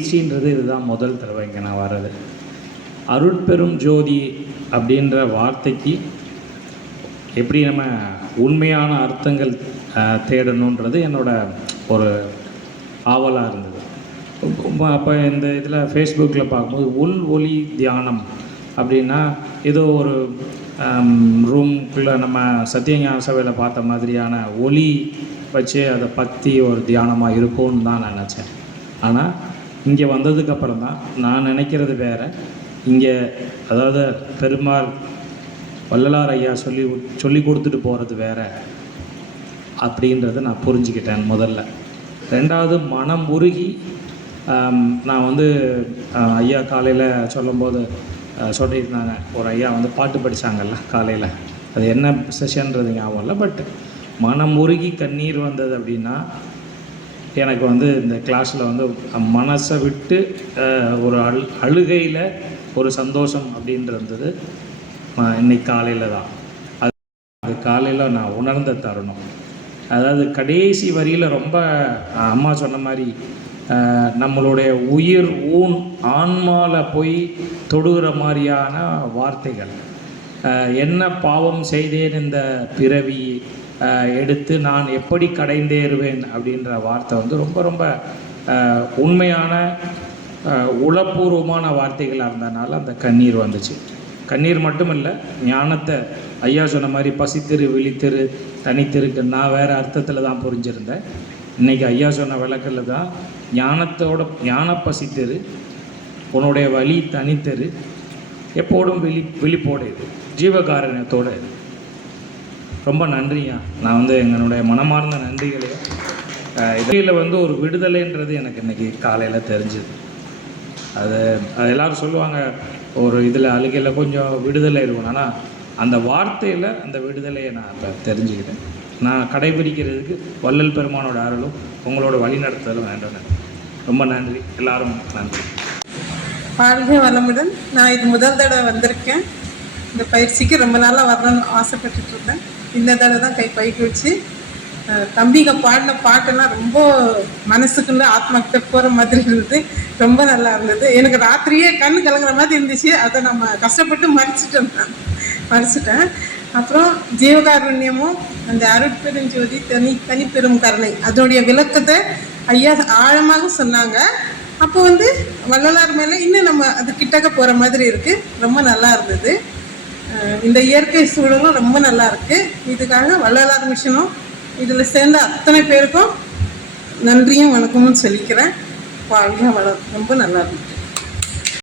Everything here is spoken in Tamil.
ஈஸின்றது இதுதான் முதல் தடவை இங்கே நான் வர்றது. அருட்பெரும் ஜோதி அப்படின்ற வார்த்தைக்கு எப்படி நம்ம உண்மையான அர்த்தங்கள் தேடணுன்றது என்னோட ஒரு ஆவலாக இருந்தது. அப்போ இந்த இதில் ஃபேஸ்புக்கில் பார்க்கும்போது உள் ஒளி தியானம் அப்படின்னா ஏதோ ஒரு ரூம்குள்ளே நம்ம சத்தியஞான சபையில் பார்த்த மாதிரியான ஒளி வச்சு அதை பற்றி ஒரு தியானமாக இருக்கும்னு தான் நான் நினச்சேன். ஆனால் இங்கே வந்ததுக்கப்புறம் தான் நான் நினைக்கிறது வேறு. இங்கே அதாவது பெருமாள் வள்ளலார் ஐயா சொல்லி கொடுத்துட்டு போகிறது வேறு அப்படின்றத நான் புரிஞ்சுக்கிட்டேன் முதல்ல. ரெண்டாவது, மனம் உருகி நான் ஐயா காலையில் சொல்லும்போது சொல்லியிருந்தாங்க, ஒரு ஐயா பாட்டு படித்தாங்கல்ல காலையில், அது என்ன செஷன்றது ஞாபகம் இல்லை. பட் மனம் உருகி கண்ணீர் வந்தது அப்படின்னா எனக்கு இந்த கிளாஸில் மனசை விட்டு ஒரு அழுகையில் ஒரு சந்தோஷம் அப்படின்றது இன்னைக்கு காலையில் தான். அது காலையில் நான் உணர்ந்த தருணம். அதாவது கடைசி வரியில் ரொம்ப அம்மா சொன்ன மாதிரி நம்மளுடைய உயிர் ஆன்மாவில் போய் தொடுகிற மாதிரியான வார்த்தைகள். என்ன பாவம் செய்தேன் இந்த பிறவி எடுத்து நான் எப்படி கடைந்தேறுவேன் அப்படின்ற வார்த்தை ரொம்ப ரொம்ப உண்மையான உளப்பூர்வமான வார்த்தைகளாக இருந்ததுனால அந்த கண்ணீர் வந்துச்சு. கண்ணீர் மட்டும் இல்லை, ஞானத்தை ஐயா சொன்ன மாதிரி பசித்திரு விழித்திரு தனித்திருக்கு நான் வேறு அர்த்தத்தில் தான் புரிஞ்சிருந்தேன். இன்றைக்கி ஐயா சொன்ன விளக்கில் தான் ஞான பசித்திரு, உன்னுடைய வழி தனித்தரு, எப்போடும் விழிப்போடு இது, ஜீவகாரண்யத்தோடு இது. ரொம்ப நன்றியா. நான் எங்களுடைய மனமார்ந்த நன்றிகளே. இதில் ஒரு விடுதலைன்றது எனக்கு இன்றைக்கி காலையில் தெரிஞ்சுது. அது எல்லோரும் சொல்லுவாங்க ஒரு இதில் அழுகையில் கொஞ்சம் விடுதலை இருக்கும். ஆனால் அந்த வார்த்தையில் அந்த விடுதலையை நான் இப்போ தெரிஞ்சுக்கிட்டேன். நான் கடைபிடிக்கிறதுக்கு வள்ளல் பெருமானோட அருளும் உங்களோட வழிநடத்தலும் வேண்டும். ரொம்ப நன்றி, எல்லாரும் நன்றி. வாழ்க வளமுடன். நான் இது முதல் தடவை வந்திருக்கேன். இந்த பயிற்சிக்கு ரொம்ப நாளாக வரணும்னு ஆசைப்பட்டுட்டு இருந்தேன். இந்த தடவை தான் பயிற்சி வச்சு தம்பிங்க பாடின பாட்டெல்லாம் ரொம்ப மனசுக்குள்ள ஆத்மாக்கிட்ட போகிற மாதிரி இருந்தது. ரொம்ப நல்லா இருந்தது. எனக்கு ராத்திரியே கண் கலங்குற மாதிரி இருந்துச்சு. அதை நம்ம கஷ்டப்பட்டு மறைச்சிட்டேன். அப்புறம் ஜீவகாருண்யமும் அந்த அருட்பெருஞ்சோதி தனிப்பெரும் கருணை அதனுடைய விளக்கத்தை ஐயா ஆழமாக சொன்னாங்க. அப்போ வள்ளலார் மேலே இன்னும் நம்ம அது கிட்டக்க போகிற மாதிரி இருக்குது. ரொம்ப நல்லா இருந்தது. இந்த இயற்கை சூழலும் ரொம்ப நல்லா இருக்குது. இதுக்காக வள்ளலார் மிஷனும் இதில் சேர்ந்த அத்தனை பேருக்கும் நன்றியும் வணக்கமும் சொல்லிக்கிறேன். வாழ்க வளம். ரொம்ப நல்லா இருந்துச்சு.